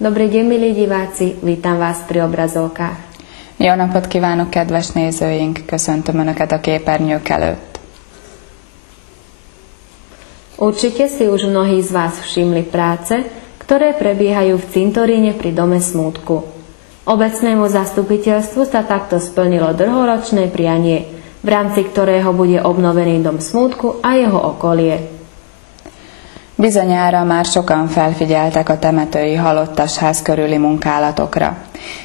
Dobrý deň, milí diváci, vítam vás pri obrazovkách. Jó napot kívánok, kedves nézőink! Köszöntöm Önöket a képernyők előtt. Určite si už mnohí z vás všimli práce, ktoré prebiehajú v cintoríne pri Dome smútku. Obecnému zastupiteľstvu sa takto splnilo dlhoročné prianie, v rámci ktorého bude obnovený Dom smútku a jeho okolie. Bizonyára már sokan felfigyeltek a temetői halottasház körüli munkálatokra.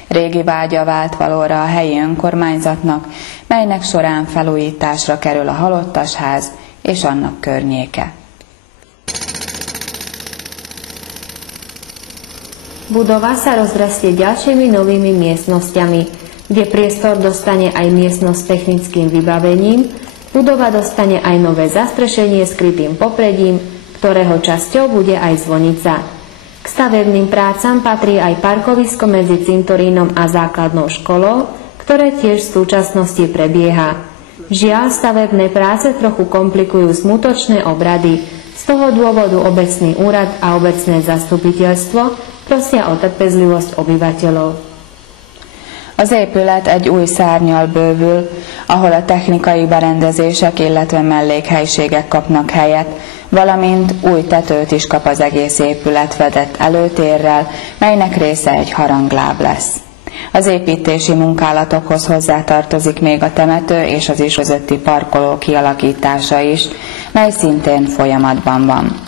Régi vágya vált valóra a helyi önkormányzatnak, melynek során felújításra kerül a halottasház és annak környéke. Budova sa rozrastie ďalšími novými miestnosťami, kde priestor dostane aj miestnosť s technickým vybavením, budova dostane aj nové zastrešenie s krytým popredím, ktorého časťou bude aj zvonica. K stavebným prácam patrí aj parkovisko medzi cintorínom a základnou školou, ktoré tiež v súčasnosti prebieha. Žiaľ, stavebné práce trochu komplikujú smutočné obrady. Z toho dôvodu obecný úrad a obecné zastupiteľstvo prosia o trpezlivosť obyvateľov. Az épület egy új szárnnyal bővül, ahol a technikai berendezések, illetve mellékhelyiségek kapnak helyet, valamint új tetőt is kap az egész épület fedett előtérrel, melynek része egy harangláb lesz. Az építési munkálatokhoz hozzátartozik még a temető és az is közötti parkoló kialakítása is, mely szintén folyamatban van.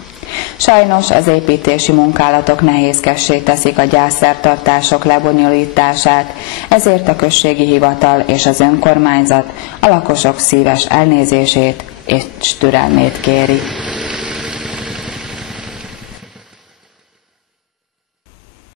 Sajnos az építési munkálatok nehézkessé teszik a gyászszertartások lebonyolítását, ezért a községi hivatal és az önkormányzat a lakosok szíves elnézését és türelmét kéri.